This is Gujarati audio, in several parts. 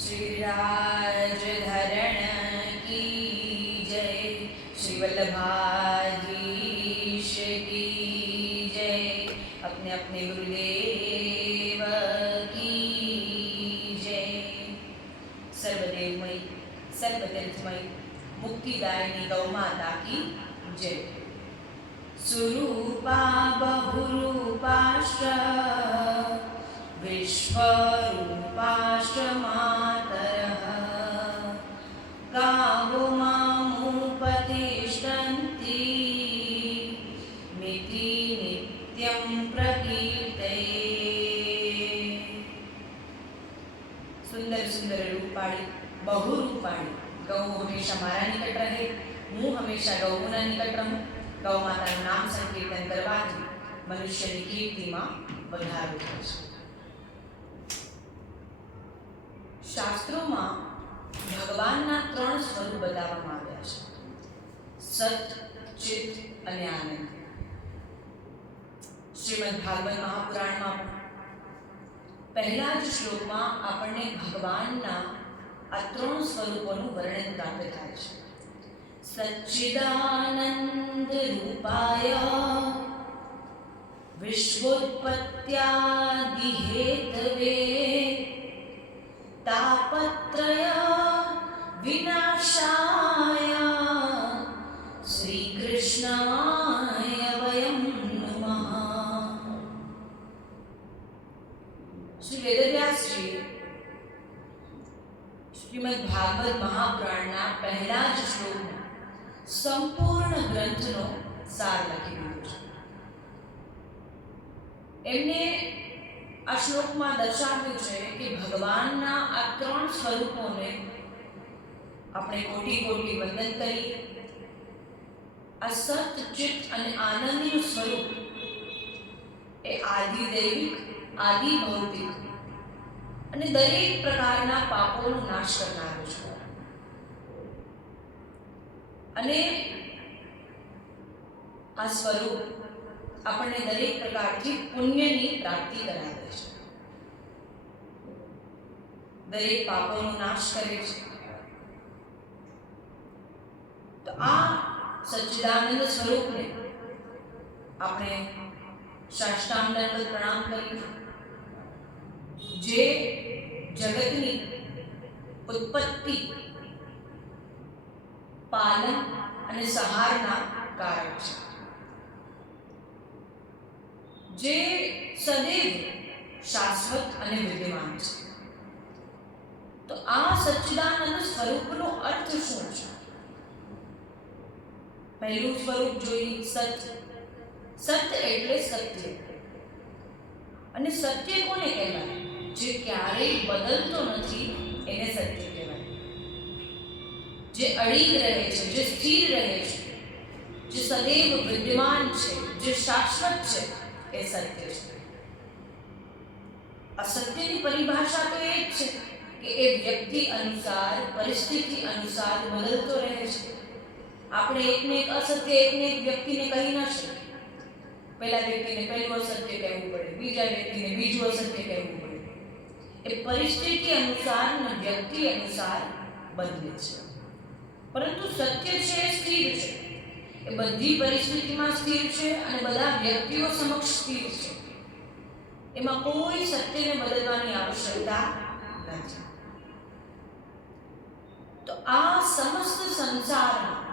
श्रीराज धरण की जय श्री वल्लभाधीश की जय अपने अपने गुरुदेव की जय सर्वदेवमयी सर्वतीर्थमयी मुक्तिदायिनी गौ माता की जय सुरूपा बहुरूपाश्च સુંદર સુંદર રૂપાળી, બહુ રૂપાળી. ગૌ હંમેશા મારા નિકટ રહે, હું હંમેશા ગૌના નિકટ રહું. ગૌ માતાનું નામ સંકીર્તન કરવાથી મનુષ્યની કીર્તિમાં વધારો થાય છે. શાસ્ત્રોમાં ભગવાનના ત્રણ સ્વરૂપ બતાવવામાં આવ્યા છે. સત, ચિત્ત અને આનંદ. શ્રીમદ ભાગવત મહાપુરાણમાં પહેલા જ શ્લોકમાં આપણને ભગવાનના આ ત્રણ સ્વરૂપોનું વર્ણન પ્રાપ્ત થાય છે. સચ્ચિદાનંદ રૂપાય વિશ્વોત્પત્યાદિ હેતવે તાપત્રય સંપૂર્ણ ગ્રંથનો સાર લખી દીધો છે. એમને આ શ્લોકમાં દર્શાવ્યું છે કે ભગવાનના આ ત્રણ સ્વરૂપોને આપણે કોટી કોટી વંદન કરીએ આ સત, ચિત્ત અને આનંદનું સ્વરૂપ એ આદિ દૈવિક આદિ ભૌતિક અને દરેક પ્રકારના પાપોનો નાશ કરનારો છે. અને આ સ્વરૂપ આપણને દરેક પ્રકારથી પુણ્યની પ્રાપ્તિ કરાવે છે. દરેક પાપોનો નાશ કરે છે. તો આ સચ્ચિદાનંદ સ્વરૂપને આપણે સાષ્ટાંગ દંડવત પ્રણામ કરીએ. જે જગતની ઉત્પત્તિ પાલન અને સહારના કારક છે. જે સદૈવ શાશ્વત અને વિદ્યમાન છે. તો આ સચ્ચિદાનંદ સ્વરૂપનો અર્થ શું છે? પહેલું સ્વરૂપ જોઈ સત્ય. સત્ય એટલે સત્ય. અને સત્ય કોને કહેવાય? જે ક્યારેય બદલતો નથી, એને સત્ય જે અડીગ રહે છે જે સ્થિર રહે છે જે સદૈવ વિદ્યમાન છે જે શાશ્વત છે એ સત્ય છે અસત્યની પરિભાષા તો એ જ છે કે એ વ્યક્તિ અનુસાર પરિસ્થિતિ અનુસાર બદલતો રહે છે આપણે એકને એક અસત્ય એકને એક વ્યક્તિને કહી ન શકીએ પહેલા વ્યક્તિને પહેલું અસત્ય કહેવું પડે બીજા વ્યક્તિને બીજું અસત્ય કહેવું પડે એ પરિસ્થિતિ અનુસાર અને વ્યક્તિ અનુસાર બદલે છે પરંતુ સત્ય છે સ્થિર છે. એ બધી પરિસ્થિતિમાં સ્થિર છે અને બધા વ્યક્તિઓ સમક્ષ સ્થિર છે. એમાં કોઈ સત્યને બદલવાની આવશ્યકતા નથી. તો આ સમસ્ત સંસારમાં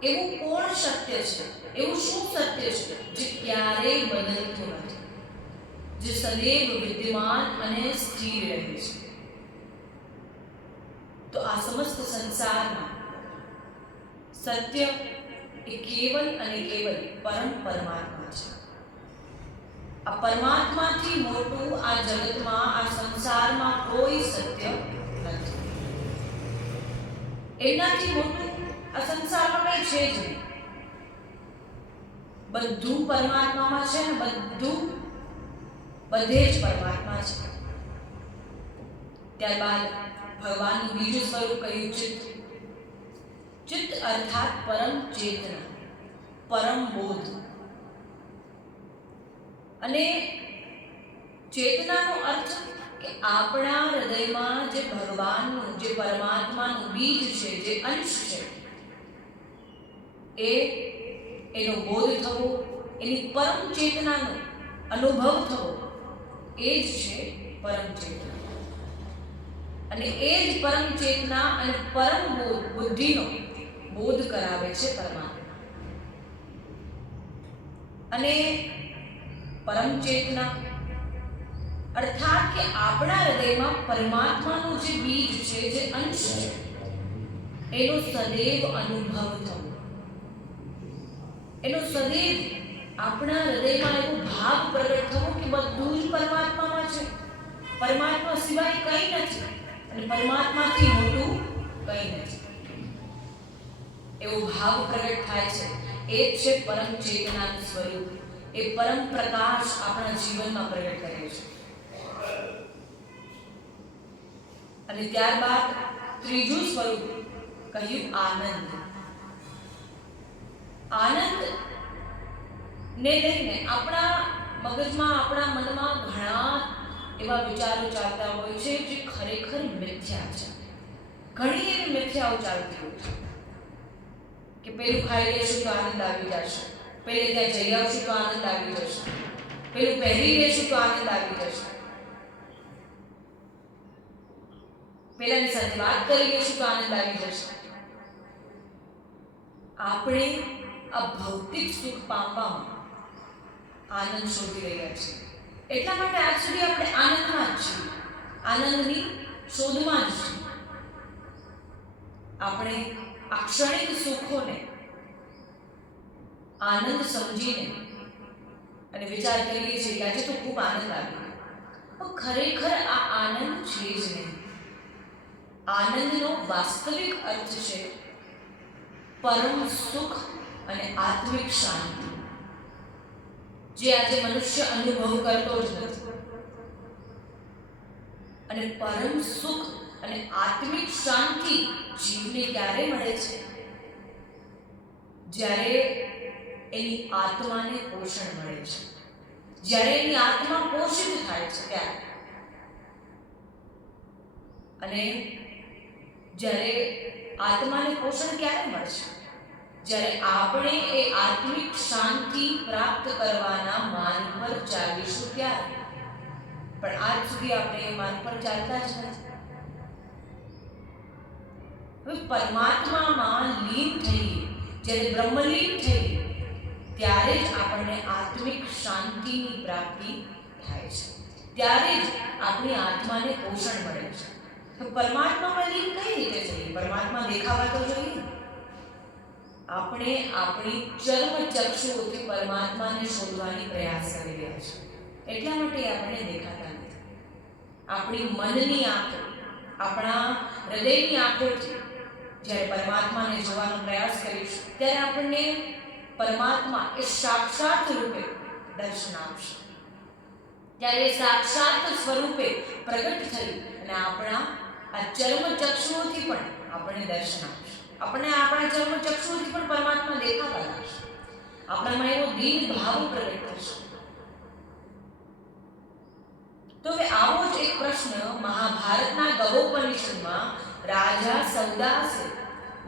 એવું કોણ સત્ય છે? એવું શું સત્ય છે? જે ક્યારેય બદલતું નથી. જે સદૈવ વિદ્યમાન અને સ્થિર રહે છે. તો આ સમસ્ત સંસારમાં સત્ય એ કેવલ અને કેવલ પરમ પરમાત્મા છે. આ પરમાત્માથી મોટું આ જગતમાં, આ સંસારમાં કોઈ સત્ય નથી. એનાથી મોટું આ સંસારમાં કઈ છે જ નહીં. બધું પરમાત્મામાં છે ને બધું બધે જ પરમાત્મા છે. ત્યારબાદ ભગવાનનું બીજું સ્વરૂપ કહ્યું ચિત્ત ચિત્ત અર્થાત પરમ ચેતના પરમ બોધ અને ચેતનાનો અર્થ કે આપણા હૃદયમાં જે ભગવાનનું, જે પરમાત્માનું બીજ છે, જે અંશ છે, એ એનો બોધ થવો, એની પરમ ચેતનાનો અનુભવ થવો, એ જ છે પરમ ચેતના. અને એ જ પરમ ચેતના અને પરમ બુદ્ધિનો બોધ કરાવે છે પરમાત્મા. અને પરમ ચેતના, અર્થાત કે આપણા હૃદયમાં પરમાત્માનું જે બીજ છે, જે અંશ છે, એનો સદૈવ અનુભવ થવો. એનો સદૈવ આપણા હૃદયમાં એવો ભાવ પ્રગટ થવો કે બધું જ પરમાત્મામાં છે. પરમાત્મા સિવાય કંઈ નથી. અને પરમાત્માથી મોટું કંઈ નથી. એવો ભાવ પ્રગટ થાય છે. એ છે પરમ ચેતનાનું સ્વરૂપ. એ પરમ પ્રકાશ આપણા જીવનમાં પ્રગટ કરે છે. અને ત્યારબાદ ત્રીજું સ્વરૂપ, કહ્યું આનંદ. આનંદ ને લઈને આપણા મગજમાં, આપણા મનમાં ઘણા એવા વિચારો ચાલતા હોય છે જે ખરેખર મિથ્યા છે. ઘણી એવી મિથ્યાઓ ચાલતી હોય છે. કે પેલું ખાઈ લેશું તો આનંદ આવી જશે. પેલે ત્યાં જઈ આવશું તો આનંદ આવી જશે. પેલું પહેરી લેશું તો આનંદ આવી જશે. પેલાની સાથે વાત કરી લેશું તો આનંદ આવી જશે. આપણે આ ભૌતિક સુખ પામવામાં આનંદ શોધી રહ્યા છીએ. એટલા માટે આજ સુધી આપણે આનંદમાં જ છીએ. આનંદની શોધમાં જ છીએ. આપણે આ ક્ષણિક સુખોને આનંદ સમજીને અને વિચાર કરીએ છીએ કે આજે તો ખૂબ આનંદ આવ્યો પણ ખરેખર આ આનંદ છે જ નહીં. આનંદનો વાસ્તવિક અર્થ છે પરમ સુખ અને આત્મિક શાંતિ. જે આજે મનુષ્ય અનુભવ કરતો જ નથી. અને પરમ સુખ અને આત્મિક શાંતિ જીવને ક્યારે મળે છે? જ્યારે એની આત્માને પોષણ મળે છે. જ્યારે એની આત્મા પોષિત થાય છે ત્યારે. અને જ્યારે આત્માને પોષણ ક્યારે મળશે? જ્યારે આપણે એ આત્મિક શાંતિ પ્રાપ્ત કરવાના માર્ગ પર ચાલીશું ત્યારે? પણ આજ સુધી આપણે એ માર્ગ પર ચાલતા જ નથી. પરમાત્મામાં લીન થઈએ, જ્યારે બ્રહ્મલીન થઈએ, ત્યારે જ આપણને આત્મિક શાંતિની પ્રાપ્તિ થાય છે. ત્યારે જ આપણી આત્માને પોષણ મળે છે. તો પરમાત્મામાં લીન કઈ રીતે થઈએ? પરમાત્મા દેખાવા તો જોઈએ. આપણે આપણી ચર્મ ચક્ષુઓથી પરમાત્માને શોધવાની પ્રયાસ કરી રહ્યા છીએ. એટલા માટે આપણે દેખાતા નથી. આપણી મનની આંખો, આપણા હૃદયની આંખોથી જ્યારે પરમાત્માને જોવાનો પ્રયાસ કરીશું, ત્યારે આપણને પરમાત્મા એ સાક્ષાત રૂપે દર્શન આપશે. ત્યારે સાક્ષાત સ્વરૂપે પ્રગટ થઈ અને આપણા આ ચર્મ ચક્ષુઓથી પણ આપણને દર્શન આપશે. આપણને આપણા ચર્મ ચક્ષુથી પણ પરમાત્મા દેખાતા લાગશે આપણામાં એવો દીન ભાવ પ્રગટ થશે. તો હવે આવો જ એક પ્રશ્ન મહાભારતના ગવોપનિષદમાં રાજા સૌદાસે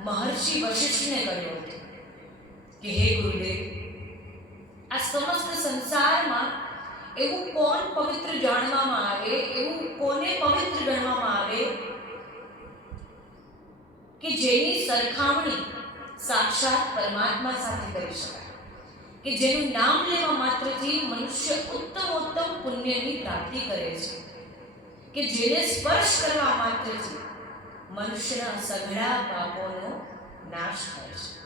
મહર્ષિ વશિષ્ઠને કર્યો હતો. કે હે ગુરુદેવ, આ સમસ્ત સંસારમાં એવું કોણ પવિત્ર જાણવામાં આવે, એવું કોને પવિત્ર ગણવામાં આવે? કે જેની સરખામણી સાક્ષાત પરમાત્મા સાથે કરી શકાય. કે જેનું નામ લેવા માત્રથી મનુષ્ય ઉત્તમ ઉત્તમ પુણ્યની પ્રાપ્તિ કરે છે. કે જેને સ્પર્શ કરવા માત્રથી મનુષ્યના સઘળા પાપોનો નાશ થાય છે.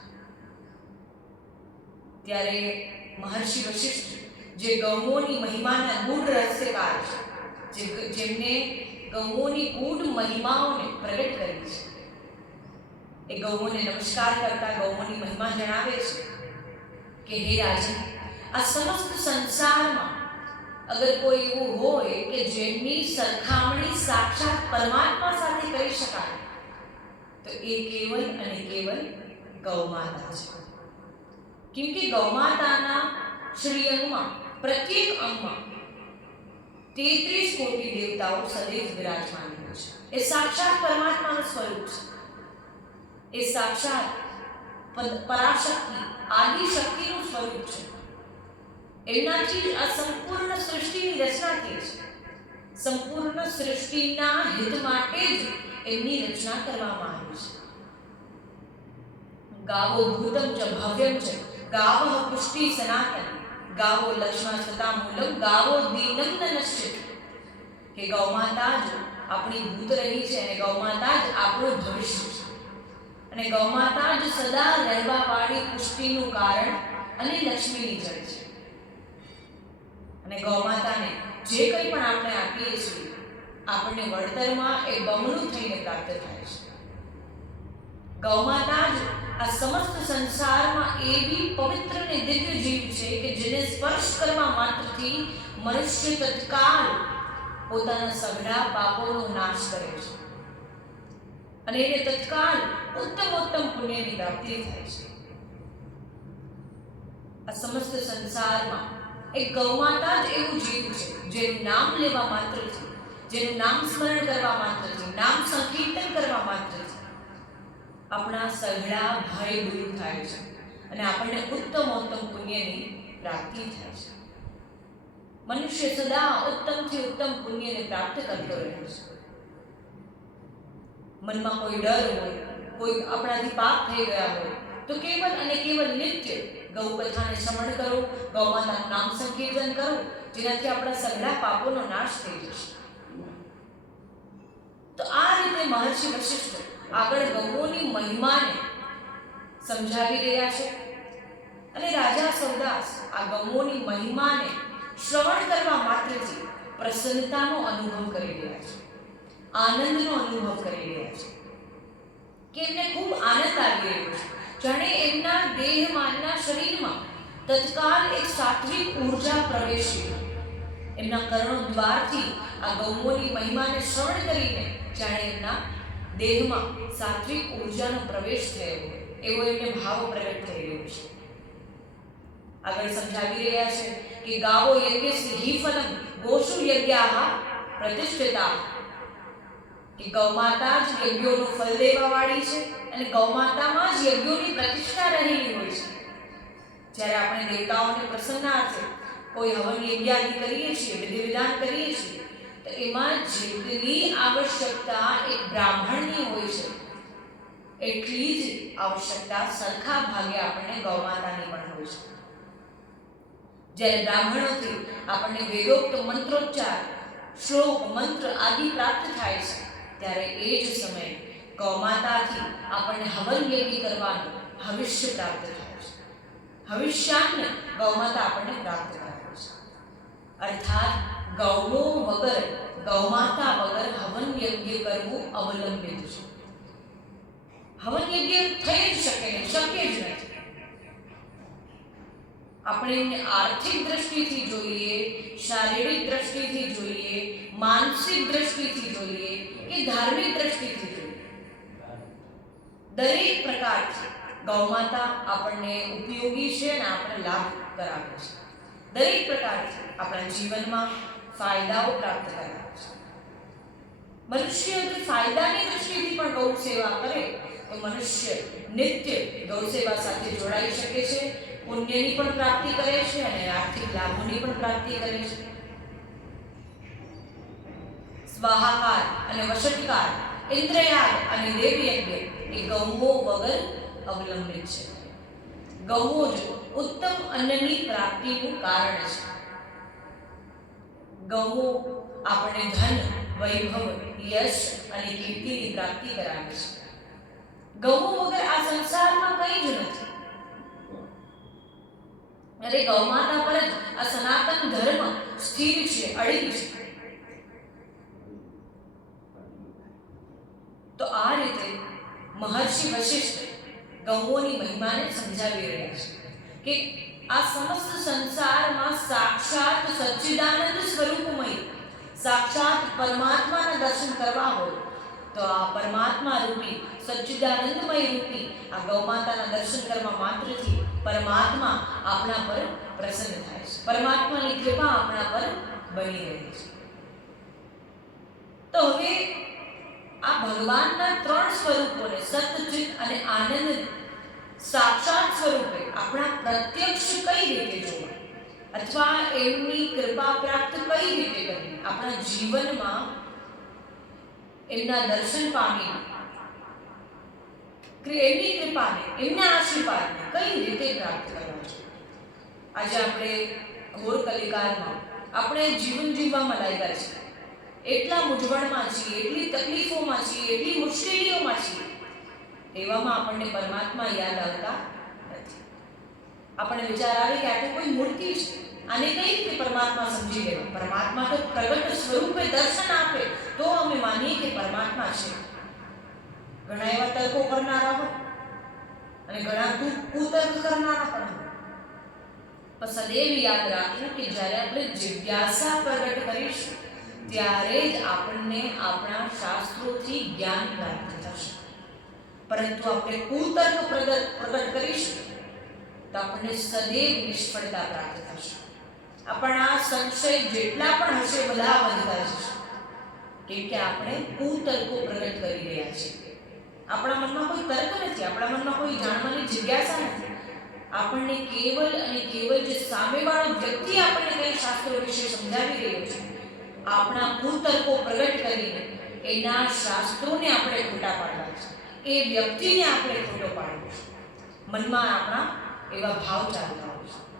ત્યારે મહર્ષિ વશિષ્ઠ જે ગૌમોની મહિમાના ગૂઢ રહસ્યકાર છે જેમને ગૌમોની ગૂઢ મહિમાઓને પ્રગટ કરી છે એ ગૌઓને નમસ્કાર કરતા ગૌઓની મહિમા જણાવે છે કે હે રાજી, આ સમસ્ત સંસારમાં અગર કોઈ એવું હોય કે જેમની સરખામણી સાક્ષાત પરમાત્મા સાથે કરી શકાય, તો એ કેવલ અને કેવલ ગૌમાતા છે. કેમ કે ગૌમાતાના શ્રી અંગમાં, પ્રત્યેક અંગમાં તેત્રીસ કોટી દેવતાઓ સદૈવ વિરાજમાન છે. એ સાક્ષાત પરમાત્માનું સ્વરૂપ છે. એ સાક્ષાત પરાશક્તિ, આદિ શક્તિનું સ્વરૂપ છે. એમનાથી આ સંપૂર્ણ સૃષ્ટિની રચના થઈ છે. સંપૂર્ણ સૃષ્ટિના હિત માટે જ એમની રચના કરવામાં આવી છે. ગાવો ભૂતમ ચ ભવ્યમ છે ગાવઃ પુષ્ટિ સનાતન, ગાવો લક્ષ્મણ સતા મૂલમ, ગાવો દીનમ ન નશ્યત. કે ગૌમાતા જ આપણી ભૂત રહી છે અને ગૌમાતા જ આપણું ભવિષ્ય છે. અને ગૌમાતા જ સદા રહેવા વાળી પુષ્ટિનું કારણ અને લક્ષ્મીની જળ છે. અને ગૌમાતાને જે કંઈ પણ આપણે આપીએ છીએ, આપણને વળતરમાં એ બમણું થઈને પ્રાપ્ત થાય છે. ગૌમાતા જ આ સમસ્ત સંસારમાં એવી પવિત્ર અને દિવ્ય જીવ છે કે જેને સ્પર્શ કરવા માત્રથી મનુષ્ય તત્કાલ પોતાના સઘળા પાપોનો નાશ કરે છે. અને એને તત્કાલ ઉત્તમ ઉત્તમ પુણ્યની પ્રાપ્તિ થાય છે. આ સમસ્ત સંસારમાં એક ગૌમાતા જ એવું જીવ છે, જેનું નામ લેવા માત્ર છે, જેનું નામ સ્મરણ કરવા માત્ર છે, નામ સંકીર્તન કરવા માત્ર છે. આપણા સઘળા ભય દૂર થાય છે અને આપણને ઉત્તમ ઉત્તમ પુણ્યની પ્રાપ્તિ થાય છે. મનુષ્ય સદા ઉત્તમથી ઉત્તમ પુણ્યને પ્રાપ્ત કરતો રહ્યો છે. મનમાં કોઈ ડર હોય, કોઈ આપણાથી પાપ થઈ ગયા હોય, તો કેવલ અને કેવલ નિત્ય ગૌ શ્રવણ કરો ગૌ નામ સંકીર્તન કરો, જેનાથી આપણા સઘળા પાપોનો નાશ થઈ જશે. તો આ રીતે મહર્ષિ વશિષ્ઠ આગળ ગૌઓની મહિમાને સમજાવી રહ્યા છે. અને રાજા સૌદાસ આ ગૌઓની મહિમાને શ્રવણ કરવા માત્રથી પ્રસન્નતાનો અનુભવ કરી રહ્યા છે. આનંદનો અનુભવ કરી રહ્યા છે. કે એમને ખૂબ આનંદ આવી રહ્યો છે. જાણે એમના દેહમાનના શરીરમાં તત્કાલ એક સાત્વિક ઊર્જા પ્રવેશી. એમના કર્ણ દ્વારથી આ ગૌમોની મહિમાને શ્રવણ કરીને જાણે એમના દેહમાં સાત્વિક ઉર્જાનો પ્રવેશ થયો એવો એમને ભાવ પ્રગટ થઈ રહ્યો છે. આગળ સમજાવી રહ્યા છે કે ગાવો યજ્ઞ હિ ફલમ ગોષુ યજ્ઞાહ પ્રતિષ્ઠિતા. કે ગૌમાતા જ યજ્ઞોનું ફલ દેવાવાળી છે અને ગૌમાતામાં જ યજ્ઞોની પ્રતિષ્ઠા રહેલી હોય છે. જ્યારે આપણે દેવતાઓને પ્રસન્નાર્થે કોઈ હવન યજ્ઞાદિ કરીએ છીએ વિધિ કરીએ છીએ, તો એમાં જેટલી આવશ્યકતા એક બ્રાહ્મણની હોય છે, એટલી જ આવશ્યકતા સરખા ભાગે આપણને ગૌમાતાની પણ હોય છે. જ્યારે બ્રાહ્મણોથી આપણને વેદોક્ત મંત્રોચ્ચાર, શ્લોક, મંત્ર આદિ પ્રાપ્ત થાય છે ત્યારે એ જ સમયે ગૌમાતાથી આપણને હવન યજ્ઞ કરવાનું ભવિષ્ય પ્રાપ્ત થાય છે. ભવિષ્યાન્ન ગૌમાતા આપણને પ્રાપ્ત કરાવે છે. અર્થાત ગૌનો વગર, ગૌમાતા વગર હવન યજ્ઞ કરવું અવલંબિત છે. હવન યજ્ઞ થઈ જ શકે નહીં શક્ય જ નથી. આપણે એમને આર્થિક દ્રષ્ટિથી જોઈએ, શારીરિક દ્રષ્ટિથી જોઈએ, માનસિક દ્રષ્ટિથી જોઈએ કે ધાર્મિક દ્રષ્ટિથી જોવું દરેક પ્રકારથી ગૌમાતા આપણને ઉપયોગી છે અને આપણને લાભ કરાવે છે. દરેક પ્રકારથી આપણા જીવનમાં ફાયદાઓ પ્રાપ્ત કરાવે છે. મનુષ્ય ફાયદાની દ્રષ્ટિથી પણ ગૌ સેવા કરે, તો મનુષ્ય નિત્ય ગૌ સેવા સાથે જોડાઈ શકે છે, પુણ્યની પણ પ્રાપ્તિ કરે છે અને આર્થિક લાભોની પણ પ્રાપ્તિ કરે છે. સ્વાહાકાર અને વશટકાર ઇન્દ્રયાર અને દેવયજ્ઞ એ ગૌઓ વગર અવલંબિત છે. ગૌઓ જ ઉત્તમ અન્નની પ્રાપ્તિનું કારણ છે. ગૌઓ આપણે ધન, વૈભવ, યશ અને કીર્તિની પ્રાપ્તિ કરાવે છે. ગૌઓ વગર આ સંસારમાં કંઈ જ નથી. અરે ગૌમાતા પર જ આ સનાતન ધર્મ સ્થિર છે, અડિગ છે. તો આ રીતે મહર્ષિ વશિષ્ઠ ગૌઓની મહિમાને સમજાવી રહ્યા છે કે આ સમસ્ત સંસારમાં સાક્ષાત સચ્ચિદાનંદ સ્વરૂપમય, સાક્ષાત પરમાત્માના દર્શન કરવા હોય, તો આ પરમાત્મા રૂપી, સચ્ચિદાનંદમય રૂપી આ ગૌમાતાના દર્શન કરવા માત્રથી પરમાત્મા આપણા પર પ્રસન્ન થાય છે. પરમાત્માની કૃપા આપણા પર બની રહે છે. તો હવે આ ભગવાનના ત્રણ સ્વરૂપોને સતચિત અને આનંદ સાક્ષાત સ્વરૂપે આપણા પ્રત્યક્ષ કઈ રીતે જોવા અથવા એમની કૃપા પ્રાપ્ત કઈ રીતે કરવી? આપણા જીવનમાં એમના દર્શન પામી એમની કૃપાને, એમના આશીર્વાદને કઈ રીતે પ્રાપ્ત કરવા છે આજે આપણે ઘોર કલિકારમાં આપણે જીવન જીવવામાં લાગ્યા છીએ. એટલા મૂંઝવણમાં છીએ, એટલી તકલીફોમાં છીએ, એટલી મુશ્કેલીઓમાં છીએ, એવામાં આપણને પરમાત્મા યાદ આવતા નથી. આપણને વિચાર આવે કે આ તો કોઈ મૂર્તિ છે. આને કઈ રીતે પરમાત્મા સમજી લેવા? પરમાત્મા તો પ્રગટ સ્વરૂપે દર્શન આપે, તો અમે માનીએ કે પરમાત્મા છે. ઘણા એવા તર્કો કરનારા હોય, અને ઘણા કુતર્ક કરનારા પણ હોય. પણ સદૈવ યાદ રાખવું કે જ્યારે આપણે જિજ્ઞાસા પ્રગટ કરીશું ત્યારે જ આપણને આપણા શાસ્ત્રોથી જ્ઞાન પ્રાપ્ત થશે. પરંતુ આપણે કુતર્ક પ્રગટ પ્રગટ કરીશું તો આપણને સદૈવ નિષ્ફળતા પ્રાપ્ત થશે. આપણા સંશય જેટલા પણ હશે બધા વધતા જશે. કેમ કે આપણે કુતર્કો પ્રગટ કરી રહ્યા છીએ. આપણા મનમાં કોઈ તર્ક નથી, આપણા મનમાં કોઈ જાણવાની જિજ્ઞાસા નથી. આપણને કેવલ અને કેવલ જે સામેવાળો વ્યક્તિ આપણને કંઈ શાસ્ત્રો વિશે સમજાવી રહ્યો છે આપણા કુતર્કો પ્રગટ કરીને એના શાસ્ત્રોને આપણે ખોટા પાડવા છે. એ વ્યક્તિને આપણે ખોટો પાડવો છે. મનમાં આપણા એવા ભાવ ચાલતા હોય છે.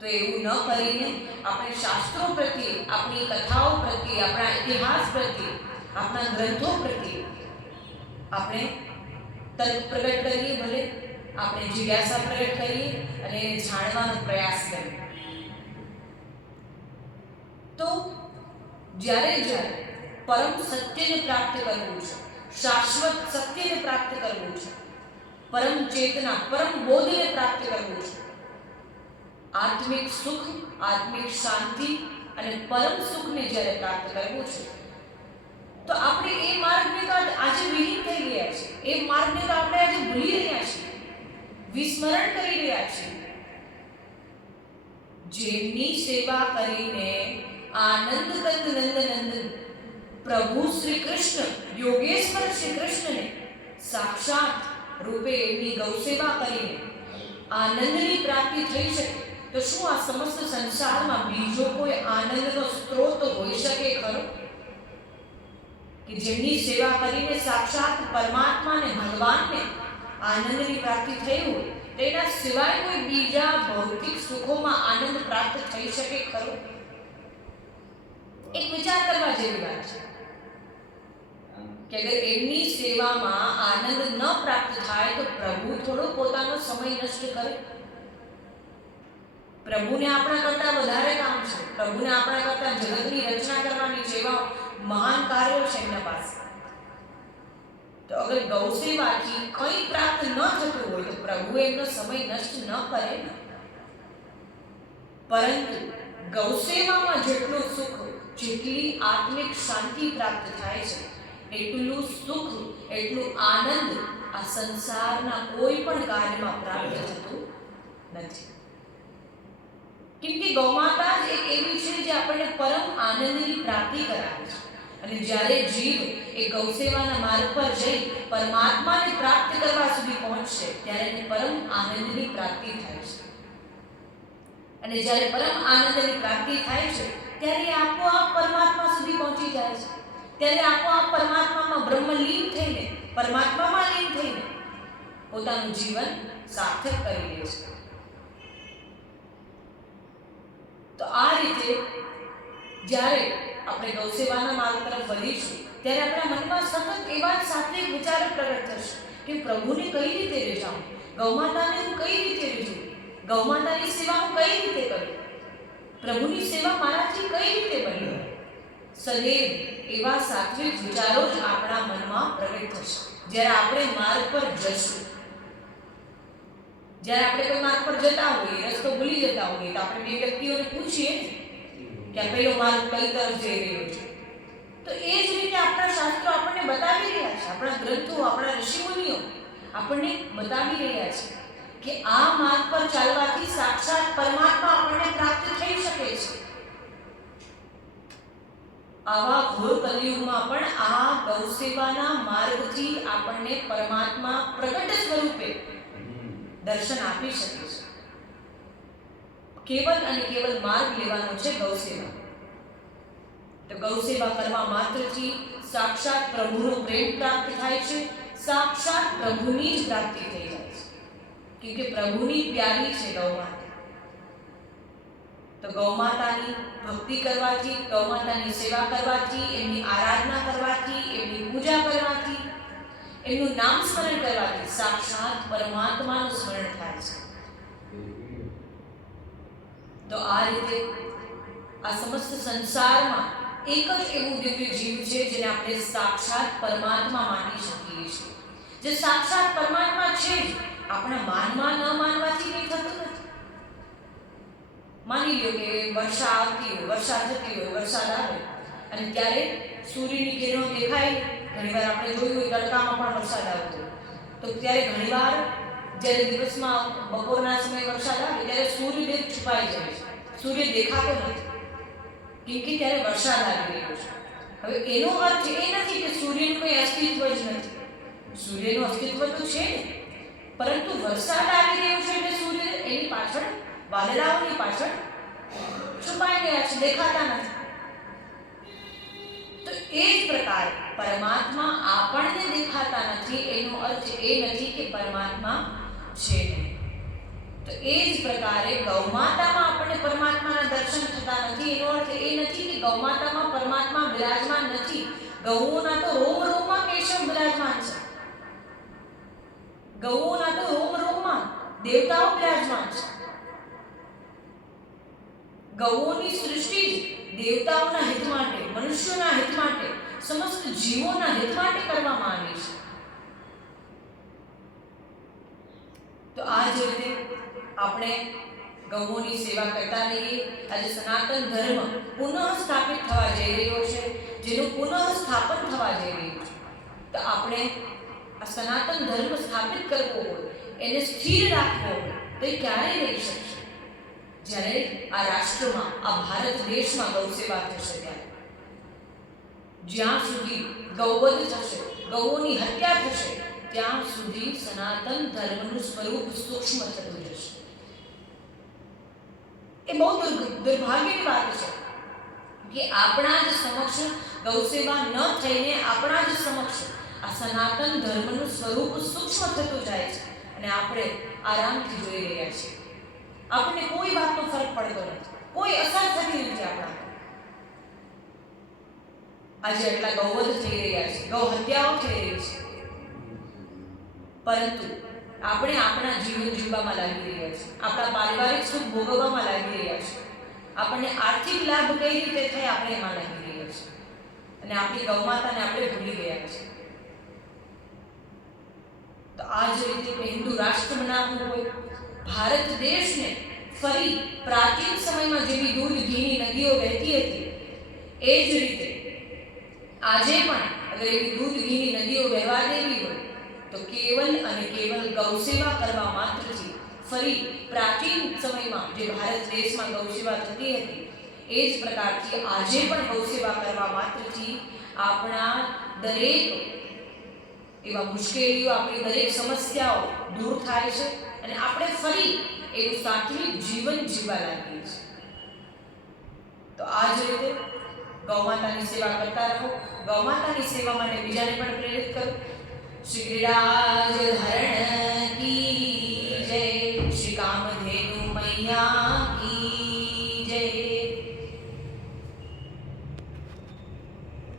તો એવું ન કરીને આપણે શાસ્ત્રો પ્રત્યે, આપણી કથાઓ પ્રત્યે, આપણા ઇતિહાસ પ્રત્યે, આપણા ગ્રંથો પ્રત્યે આપણે તર્ક પ્રગટ કરીએ, ભલે આપણે જિજ્ઞાસા પ્રગટ કરીએ અને જાણવાનો પ્રયાસ કરીએ. તો જ્યારે જ્યારે પરમ સત્યને પ્રાપ્ત કરવું છે, શાશ્વત સત્યને પ્રાપ્ત કરવું છે, પરમ ચેતના, પરમ બોધને પ્રાપ્ત કરવું છે, આત્મિક સુખ, આત્મિક શાંતિ અને પરમ સુખને જ્યારે પ્રાપ્ત કરવું છે, તો આપણે એ માર્ગને તો આજે વિહીન થઈ ગયા છે. એ માર્ગને તો આપણે આજે ભૂલી રહ્યા છીએ. વિસ્મરણ કરી રહ્યા છીએ. જેમની સેવા કરીને આનંદ કંદ નંદનંદન પ્રભુ શ્રી કૃષ્ણ યોગેશ્વર શ્રી કૃષ્ણને સાક્ષાત રૂપે એમની ગૌ સેવા કરીને આનંદની પ્રાપ્તિ થઈ શકે તો શું આ સમસ્ત સંસારમાં બીજો કોઈ આનંદનો સ્ત્રોત હોઈ શકે ખરો કે જેમની સેવા કરીને સાક્ષાત પરમાત્માને ભગવાનને આનંદની પ્રાપ્તિ થઈ હોય તેના સિવાય કોઈ બીજા ભૌતિક સુખોમાં આનંદ પ્રાપ્ત થઈ શકે ખરો એક વિચાર કરવા જેવી વાત છે. કે એમની સેવામાં આનંદ ન પ્રાપ્ત થાય તો પ્રભુ થોડો પોતાનો સમય નષ્ટ કરે. પ્રભુને આપણા કરતા વધારે કામ છે. પ્રભુને આપણા કરતા જગતની રચના કરવાની સેવા મહાન કાર્યો છે એમના પાસે. તો અગર ગૌ સેવાથી કંઈ પ્રાપ્ત ન થતું હોય તો પ્રભુ એમનો સમય નષ્ટ ન કરે ને. પરંતુ ગૌ સેવામાં જેટલું સુખ જેટલી આત્મિક શાંતિ પ્રાપ્ત થાય છે, એટલું સુખ, એટલું આનંદ આ સંસારના કોઈ પણ કાર્યમાં પ્રાપ્ત થતું નથી. કેમ કે ગૌમાતા જ એક એવી છે જે આપણને પરમ આનંદની પ્રાપ્તિ કરાવે છે. અને જ્યારે જીવ એ ગૌસેવાના માર્ગ પર જઈ પરમાત્માને પ્રાપ્ત કરવા સુધી પહોંચશે, ત્યારે એને પરમ આનંદની પ્રાપ્તિ થાય છે. અને જ્યારે પરમ આનંદની પ્રાપ્તિ થાય છે, ત્યારે આપોઆપ પહોંચી જાય છે. ત્યારે આપોઆપ પરમાત્મામાં બ્રહ્મલીન થઈને, પરમાત્મામાં લીન થઈને પોતાનું જીવન સાર્થક કરી લે છે. તો આ રીતે જ્યારે આપણે ગૌસેવાના માર્ગ તરફ વધીશું, ત્યારે આપણા મનમાં સતત એવા જ સાત્વિક વિચારો પ્રગટ થશે કે પ્રભુને કઈ રીતે રીઝાવું ગૌમાતાને હું કઈ રીતે રીઝું ગૌમાતાની સેવા હું કઈ રીતે કરું? પ્રભુની સેવા મારાથી કઈ રીતે બની? સદૈવ એવા સાત્વિક વિચારો જ આપણા મનમાં પ્રગટ થશે. જ્યારે આપણે માર્ગ પર જશું જ્યારે આપણે કોઈ માર્ગ પર જતા હોઈએ, રસ્તો ભૂલી જતા હોઈએ, તો આપણે બે વ્યક્તિઓને પૂછીએ કે પેલો માર્ગ કઈ તરફ જઈ રહ્યો છે. તો એ જ રીતે આપણા શાસ્ત્રો આપણને બતાવી રહ્યા છે. આપણા ગ્રંથો, આપણા ઋષિમુનિઓ આપણને બતાવી રહ્યા છે કે આ માર્ગ પર ચાલવાથી સાક્ષાત પરમાત્મા આપણને પ્રાપ્ત થઈ શકે છે. આવા ઘોર કલયુગમાં પણ આ ગૌ સેવાના માર્ગથી આપણને પરમાત્મા પ્રગટ સ્વરૂપે દર્શન આપી શકે છે. કેવલ અને કેવલ માર્ગ લેવાનો છે ગૌ સેવા તો ગૌ સેવા કરવા માત્રથી સાક્ષાત પ્રભુનો પ્રેમ પ્રાપ્ત થાય છે, સાક્ષાત પ્રભુની જ પ્રાપ્તિ થઈ જાય છે. કેમ કે પ્રભુની પ્યારી છે ગૌ માતા તો ગૌ માતાની ભક્તિ કરવાથી, ગૌ માતાની સેવા કરવાથી, એમની આરાધના કરવાથી, એમની પૂજા કરવાથી, એમનું નામ સ્મરણ કરવાથી સાક્ષાત પરમાત્માનું સ્મરણ થાય છે. તો આ રીતે આ સમસ્ત સંસારમાં એક જ એવું દિવ્ય જીવ છે જેને આપણે સાક્ષાત પરમાત્મા માની શકીએ છીએ. જે સાક્ષાત પરમાત્મા છે આપણા માનમાં ન માનવાથી કંઈ થતું નથી. માની લ્યો કે વર્ષા આવતી હોય વરસાદ થતી હોય, વરસાદ આવે. અને ત્યારે સૂર્યની કિરણો દેખાય, ઘણીવાર આપણે જોયું હોય તડકામાં પણ વરસાદ આવતો હોય. તો ત્યારે ઘણીવાર જ્યારે દિવસમાં બપોરના સમયે વરસાદ આવે, ત્યારે સૂર્યદેવ છુપાઈ જાય છે. સૂર્ય દેખાતો નથી. કેમ કે ત્યારે વરસાદ આવી રહ્યો છે. હવે એનો અર્થ એ નથી કે સૂર્યનું કોઈ અસ્તિત્વ જ નથી. સૂર્યનું અસ્તિત્વ તો છે ને પરંતુ વરસાદ આવી રહ્યો છે એટલે સૂર્ય એની પાછળ વાદળાઓની પાછળ? છુપાઈ ગયા છે, દેખાતા નથી. તો એ જ પ્રકારે પરમાત્મા આપણને દેખાતા નથી, એનો અર્થ એ નથી કે પરમાત્મા છે તો એ જ પ્રકારે ગૌમાતામાં આપણને પરમાત્માના દર્શન થતા નથી, એનો અર્થ એ નથી કે ગૌમાતામાં પરમાત્મા બિરાજમાન નથી. ગૌઓના તો રોમ રોમમાં કેશવ બિરાજમાન છે. ગૌઓના તો રોમ રોમમાં દેવતાઓ બિરાજમાન છે. ગૌઓની સૃષ્ટિ દેવતાઓના હિત માટે, મનુષ્યોના હિત માટે, સમસ્ત જીવોના હિત માટે કરવામાં આવી છે. તો આ જ રીતે આપણે ગૌઓની સેવા કરતા રહીએ. આજે સનાતન ધર્મ પુનઃ સ્થાપિત થવા જઈ રહ્યો છે, જેનું પુનઃ સ્થાપન થવા જઈ રહ્યું છે. તો આપણે આ સનાતન ધર્મ સ્થાપિત કરવો હોય, એને સ્થિર રાખવો હોય, તો એ ક્યારેય રહી શકશે જ્યારે આ રાષ્ટ્રમાં, આ ભારત દેશમાં ગૌ સેવા થશે ત્યારે. જ્યાં સુધી ગૌવધ થશે, ગૌઓની હત્યા થશે, ત્યાં સુધી સનાતન ધર્મનું સ્વરૂપ સૂક્ષ્મ થતું જશે. એ બહુ દુર્ભાગ્યની વાત છે કે આપણા જ સમક્ષ ગૌ સેવા ન થઈને આપણા જ સમક્ષ આ સનાતન ધર્મનું સ્વરૂપ સૂક્ષ્મ થતું જાય છે અને આપણે આરામથી જોઈ રહ્યા છીએ. આપણને કોઈ વાતનો ફરક પડતો નથી. કોઈ અસર થતી નથી આપણા આજે એટલા ગૌવધ થઈ રહ્યા છે, ગૌ હત્યાઓ થઈ રહી છે. પરંતુ આપણે આપણા જીવન જીવવામાં લાગી રહ્યા છે આપણા પારિવારિક સુખ ભોગવવામાં લાગી રહ્યા છે આપણને આર્થિક લાભ કઈ રીતે થાય આપણે એમાં લાગી રહ્યા છે અને આપણી ગૌમાતાને આપણે ભૂલી ગયા છે તો આ જ રીતે હિન્દુ રાષ્ટ્ર બનાવવું હોય ભારત દેશને ફરી પ્રાચીન સમયમાં જેવી દૂધ ઘીની નદીઓ વહેતી હતી, એ જ રીતે આજે પણ અગર એવી દૂધ ઘીની નદીઓ વહેવા દેવી હોય, તો કેવલ અને કેવલ ગૌસેવા કરવા માત્રથી ફરી પ્રાચીન સમયમાં જે ભારત દેશમાં ગૌસેવા થતી હતી, એ જ પ્રકારથી આજે પણ ગૌસેવા કરવા માત્રથી આપણા દરેક એવા મુશ્કેલીઓ, આપણી દરેક સમસ્યાઓ દૂર થાય છે. અને આપણે ફરી એવું સાત્વિક જીવન જીવવા લાગીએ છીએ. તો આ જ રીતે ગૌમાતાની સેવા કરતા રહો. ગૌમાતાની સેવા માટે બીજાને પણ પ્રેરિત કરો. શ્રી ગિરિરાજ ધરણ કી